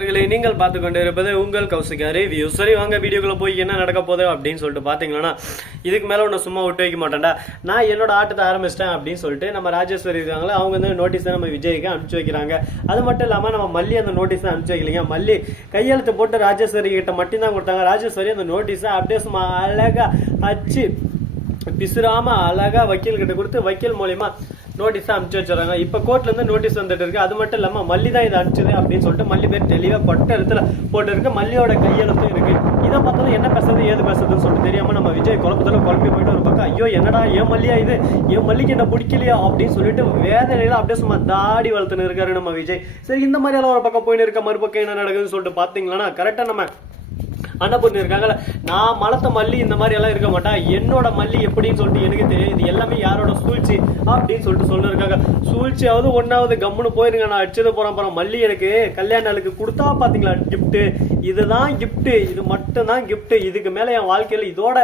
நீங்கள் பார்த்து கொண்டு இருப்பது உங்கள் கௌசிகா ரிவ்யூ சரி வாங்க வீடியோக்குள்ள போய் என்ன நடக்க போகுது அப்படின்னு சொல்லிட்டு பாத்தீங்கன்னா இதுக்கு மேல ஒன்று சும்மா விட்டு வைக்க மாட்டேன்டா. நான் என்னோட ஆட்டத்தை ஆரம்பிச்சிட்டேன் அப்படின்னு சொல்லிட்டு நம்ம ராஜேஸ்வரி இருக்காங்களா அவங்க வந்து நோட்டீஸ் நம்ம விஜய்க்கு அனுப்பிச்சு வைக்கிறாங்க. அது மட்டும் இல்லாம நம்ம மல்லி அந்த நோட்டீஸ் அனுப்பிச்சு வைக்கலைங்க. மல்லி கையெழுத்து போட்டு ராஜேஸ்வரி கிட்ட மட்டும்தான் கொடுத்தாங்க. ராஜேஸ்வரி அந்த நோட்டீஸை அப்படியே சும்மா அழகா அச்சு பிசுறாமல் அழகா வக்கீல் கிட்ட கொடுத்து வக்கீல் மூலியமா நோட்டீஸ் அனுப்பிச்சு வச்சுறாங்க இப்ப கோர்ட்ல இருந்து நோட்டீஸ் வந்துட்டு இருக்கு. அது மட்டும் இல்லாம மல்லி தான் இதை அனுப்பிச்சது அப்படின்னு சொல்லிட்டு மல்லி பேர் தெளிவா பட்ட இடத்துல போட்டுருக்கு. மல்லியோட கையெழுத்தும் இருக்கு. இதை பார்த்தாலும் என்ன பேசுறது ஏது பேசுறதுன்னு சொல்லிட்டு தெரியாம நம்ம விஜய் குழப்பத்துல குழம்பி போயிட்டு ஒரு பக்கம் ஐயோ என்னடா ஏன் மல்லியா இது? ஏன் மல்லிக்கு என்ன பிடிக்கலையா? அப்படின்னு சொல்லிட்டு வேதனையில அப்படியே சும்மா தாடி வளர்த்துன்னு இருக்காரு நம்ம விஜய். சரி இந்த மாதிரி எல்லாம் ஒரு பக்கம் போயின்னு இருக்க மறுபக்கம் என்ன நடக்குதுன்னு சொல்லிட்டு பாத்தீங்கன்னா கரெக்டா நம்ம அன்னபூர்ணி இருக்காங்கல்ல நான் மலத்த மல்லி இந்த மாதிரி எல்லாம் இருக்க மாட்டேன். என்னோட மல்லி எப்படின்னு சொல்லிட்டு எனக்கு தெரியும் இது எல்லாமே யாரோட சூழ்ச்சி அப்படின்னு சொல்லிட்டு சொல்லிருக்காங்க. சூழ்ச்சியாவது ஒன்னாவது கம்முன்னு போயிருங்க. நான் அடிச்சது போறேன் போறேன் மல்லி எனக்கு கல்யாண நாளுக்கு கொடுத்தா பாத்தீங்களா? கிஃப்ட் இதுதான் கிஃப்ட் இது மட்டும்தான் கிஃப்ட் இதுக்கு மேல என் வாழ்க்கையில இதோட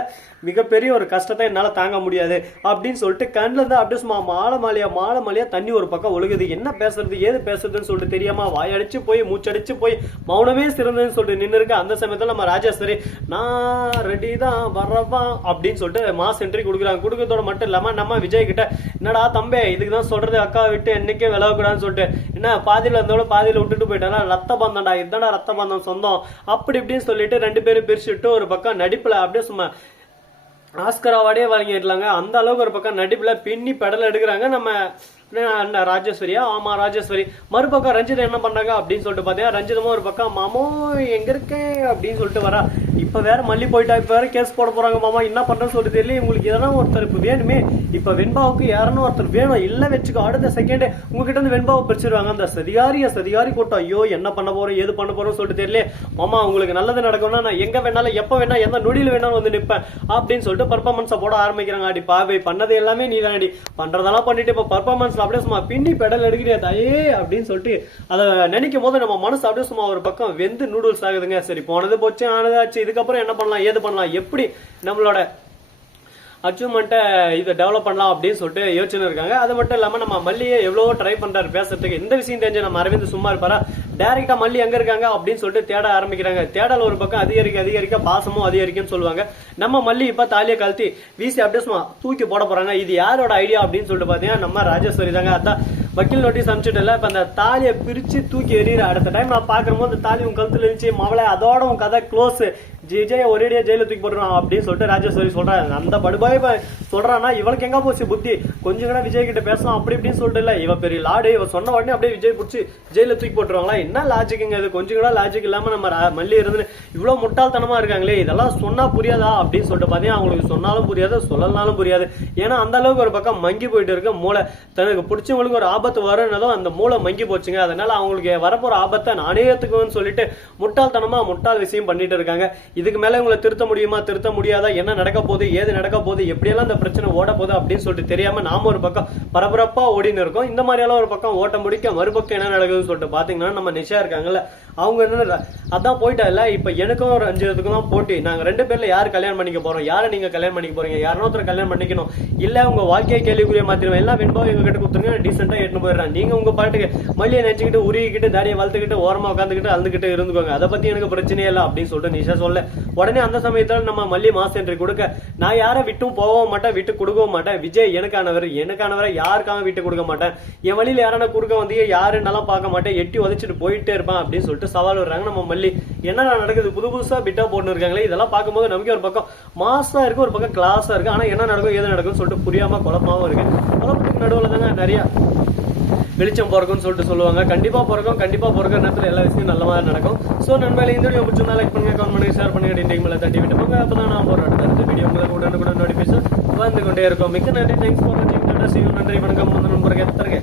மிகப்பெரிய ஒரு கஷ்டத்தை என்னால தாங்க முடியாது அப்படின்னு சொல்லிட்டு கண்ணுல இருந்து அப்படியே சும்மா மாலை மாலையா மாலை மாலையா தண்ணி ஒரு பக்கம் ஒழுகுது. என்ன பேசுறது ஏது பேசுறதுன்னு சொல்லிட்டு தெரியாம வாயடிச்சு போய் மூச்சடிச்சு போய் மௌனமே சிறந்ததுன்னு சொல்லிட்டு நின்று இருக்க அந்த சமயத்துல நம்ம ராஜேஸ்வரி நான் ரெடி தான் வரவா அப்படின்னு சொல்லிட்டு மாஸ் என்ட்ரி கொடுக்குறாங்க. கொடுக்கறதோட மட்டும் இல்லாம நம்ம விஜய் கிட்ட என்னடா தம்பே இதுக்கு தான் சொல்றது அக்கா விட்டு என்னைக்கே விலகக்கூடாதுன்னு சொல்லிட்டு என்ன பாதியில இருந்தோட பாதியில விட்டுட்டு போயிட்டானா? ரத்த பந்தம்டா இதுதான்டா ரத்த பந்தம் சொந்தம். அப்படி இப்படின்னு சொல்லிட்டு ரெண்டு பேரும் பிரிச்சுட்டு ஒரு பக்கம் நடிப்புல அப்படியே சும்மா ஆஸ்கர் அவார்டே வழங்கிடலாங்க. அந்த அளவுக்கு ஒரு பக்கம் நடிப்புல பின்னி பெடல் எடுக்கிறாங்க. நம்ம ராஜேஸ்வரியா ஆமா ராஜேஸ்வரி. மறுபக்கம் ரஞ்சித் என்ன பண்ணாங்க அப்படின்னு சொல்லிட்டு பாத்தீங்கன்னா ரஞ்சிதமும் ஒரு பக்கம் மாமோ எங்க இருக்கேன் அப்படின்னு சொல்லிட்டு வரா. இப்ப வேற மல்லி போயிட்டா இப்ப வேற கேஸ் போட போறாங்க மாமா. என்ன பண்றேன்னு சொல்லிட்டு தெரியல உங்களுக்கு எதனா ஒருத்தர் இப்ப வேணுமே. இப்ப வெண்பாவுக்கு யாருன்னு ஒருத்தர் வேணும். இல்ல வச்சுக்கோ அடுத்த செகண்ட் உங்ககிட்ட இருந்து வெண்பாவை பிரிச்சிருவாங்க. அந்த சதிகாரிய சதிகாரி கூட்டம் ஐயோ என்ன பண்ண போறோம் ஏது பண்ண போறோம்னு சொல்லிட்டு தெரியல மாமா உங்களுக்கு நல்லது நடக்கும்னா நான் எங்க வேணாலும் எப்ப வேணா எந்த நொடியில் வேணாலும் வந்து நிப்பேன். அப்படின்னு சொல்லிட்டு பர்ஃபார்மன்ஸை போட ஆரம்பிக்கிறாங்க. அடி பாவை பண்ணது எல்லாமே நீ தானடி பண்றதெல்லாம் பண்ணிட்டு இப்ப பர்ஃபார்மன்ஸ்ல அப்படியே சும்மா பின்னி பெடல் எடுக்கிறியா தாயே அப்படின்னு சொல்லிட்டு அதை நினைக்கும் போது நம்ம மனசு அப்படியே சும்மா ஒரு பக்கம் வெந்து நூடுல்ஸ் ஆகுதுங்க. சரி போனது போச்சு ஆனதாச்சு இதுக்கப்புறம் என்ன பண்ணலாம் ஏது பண்ணலாம் எப்படி நம்மளோட அச்சீவ்மெண்ட்டை இதை டெவலப் பண்ணலாம் அப்படின்னு சொல்லிட்டு யோசனை இருக்காங்க. அது மட்டும் இல்லாமல் நம்ம மல்லியை எவ்வளோ ட்ரை பண்ணுறாரு பேசுறதுக்கு. இந்த விஷயம் தெரிஞ்சு நம்ம அரவிந்த் சும்மா இருப்பாரா? டேரெக்டாக மல்லி எங்கே இருக்காங்க அப்படின்னு சொல்லிட்டு தேட ஆரம்பிக்கிறாங்க. தேடல் ஒரு பக்கம் அதிகரிக்க அதிகரிக்க பாசமும் அதிகரிக்கும்னு சொல்லுவாங்க. நம்ம மல்லி இப்போ தாலியை கழுத்தி வீசி அப்படியே சும்மா தூக்கி போட போகிறாங்க இது யாரோட ஐடியா அப்படின்னு சொல்லிட்டு பார்த்தீங்கன்னா நம்ம ராஜேஸ்வரி தாங்க. அதான் வக்கீல் நோட்டீஸ் அனுப்பிச்சுட்டு இப்போ அந்த தாலியை பிரித்து தூக்கி எறிகிற அடுத்த டைம் நான் பாக்குற அந்த தாலி உன் கழுத்தில் இருந்துச்சு மவளை அதோட உன் கதை க்ளோஸ் விஜய் ஒரேடியா ஜெயில தூக்கி போட்டுருவான் அப்படின்னு சொல்லிட்டு ராஜேஸ்வரி சொல்றாரு அந்த படுபாய் சொல்றானா இவளுக்கு எங்க போச்சு புத்தி? கொஞ்சம் கூட விஜய் கிட்ட பேசலாம் அப்படி இப்படின்னு சொல்லிட்டு இல்ல. இவ பெரிய லாடு. இவ சொன்ன உடனே அப்படியே விஜய் பிடிச்சி ஜெயில தூக்கி போட்டுருவாங்களா? என்ன லாஜிக்குங்க இது? கொஞ்சம் கூட லாஜிக் இல்லாம நம்ம மல்லி இருந்து இவ்வளவு முட்டாள்தனமா இருக்காங்களே இதெல்லாம் சொன்னா புரியாதா? அப்படின்னு சொல்லிட்டு பாத்தீங்கன்னா அவங்களுக்கு சொன்னாலும் புரியாது சொல்லலனாலும் புரியாது. ஏன்னா அந்த அளவுக்கு ஒரு பக்கம் மங்கி போயிட்டு இருக்க மூளை. தனக்கு பிடிச்சவங்களுக்கு ஒரு ஆபத்து வரும்னதும் அந்த மூளை மங்கி போச்சுங்க. அதனால அவங்களுக்கு வரப்போற ஆபத்தை நானே ஏத்துக்குவேன்னு சொல்லிட்டு முட்டாள்தனமா முட்டாள் விஷயம் பண்ணிட்டு இருக்காங்க. இதுக்கு மேல இவங்களை திருத்த முடியுமா திருத்த முடியாதா என்ன நடக்க போகுது ஏது நடக்க போகுது எப்படியெல்லாம் இந்த பிரச்சனை ஓட போகுது அப்படின்னு சொல்லிட்டு தெரியாம நாம ஒரு பக்கம் பரபரப்பா ஓடின்னு இருக்கோம். இந்த மாதிரியெல்லாம் ஒரு பக்கம் ஓட்ட முடிக்க மறுபக்கம் என்ன நடக்குதுன்னு சொல்லிட்டு பாத்தீங்கன்னா நம்ம நிஷா இருக்காங்கல்ல அவங்க என்ன அதான் போயிட்டா இல்ல இப்ப எனக்கும் ஒரு அஞ்சு தான் போட்டி. நாங்க ரெண்டு பேர்ல யார் கல்யாணம் பண்ணிக்க போறோம்? யாரை நீங்க கல்யாணம் பண்ணிக்க போறீங்க? யாரோ ஒருத்தர் கல்யாணம் பண்ணிக்கணும்? இல்ல உங்க வாழ்க்கையை கேள்விக்குரிய மாற்றிடுவேன் எல்லாம் வெண்பாவை எங்க கிட்ட கொடுத்துருங்க டீசெண்டா எட்டு போயிடுறேன். நீங்க உங்க பாட்டுக்கு மல்லியை நினைச்சுக்கிட்டு உருகிக்கிட்டு தாடியை வளர்த்துக்கிட்டு ஓரமா உட்காந்துக்கிட்டு அழுதுகிட்டு இருந்துக்கோங்க. அதை பத்தி எனக்கு பிரச்சனையே இல்லை அப்படின்னு சொல்லிட்டு நிஷா சொல்ல. உடனே அந்த சமயத்துல நம்ம மல்லி மாஸ் என்று கொடுக்க நான் யாரை விட்டும் போகவும் மாட்டேன் விட்டு கொடுக்கவும் மாட்டேன். விஜய் எனக்கானவர் எனக்கானவரை யாருக்காக விட்டு கொடுக்க மாட்டேன். என் வழியில யாரான குறுக்க வந்தீங்க யாருன்னாலும் பார்க்க மாட்டேன். எட்டி உதச்சிட்டு போயிட்டே இருப்பான் அப்படின்னு சொல்லிட்டு சவால் வர்றாங்க நம்ம மல்லி என்ன நடக்குது? புது புதுசா பிட்டா போட்டு இருக்காங்களே இதெல்லாம் பார்க்கும்போது நமக்கு ஒரு பக்கம் மாசா இருக்கு ஒரு பக்கம் கிளாஸா இருக்கு. ஆனா என்ன நடக்கும் ஏது நடக்கும்னு சொல்லிட்டு புரியாம குழப்பமாவும் இருக்கு. குழப்பத்துக்கு நடுவில் தாங்க நிறைய வெளிச்சம் பிறக்கும்னு சொல்லிட்டு சொல்லுவாங்க. கண்டிப்பா பிறக்கும் கண்டிப்பா பிறக்கிற நேரத்தில் எல்லா விஷயம் நல்ல மாதிரி நடக்கும். ஸோ நண்பர்களே இந்த வீடியோ பிடிச்சிருந்தா லைக் பண்ணுங்க கமெண்ட் பண்ணுங்க ஷேர் பண்ணுங்க டிண்டிங் மேலே தட்டி விட்டு போங்க அப்பதான் நான் போகிற அடுத்த வீடியோ உங்களுக்கு உடனுக்குடன் நோட்டிஃபிகேஷன் வந்து கொண்டே இருக்கும். மிக்க நன்றி. தேங்க்ஸ் ஃபார் வாட்சிங் நன்றி வணக்கம். முந்தின நண்பர்கள் எத்தனை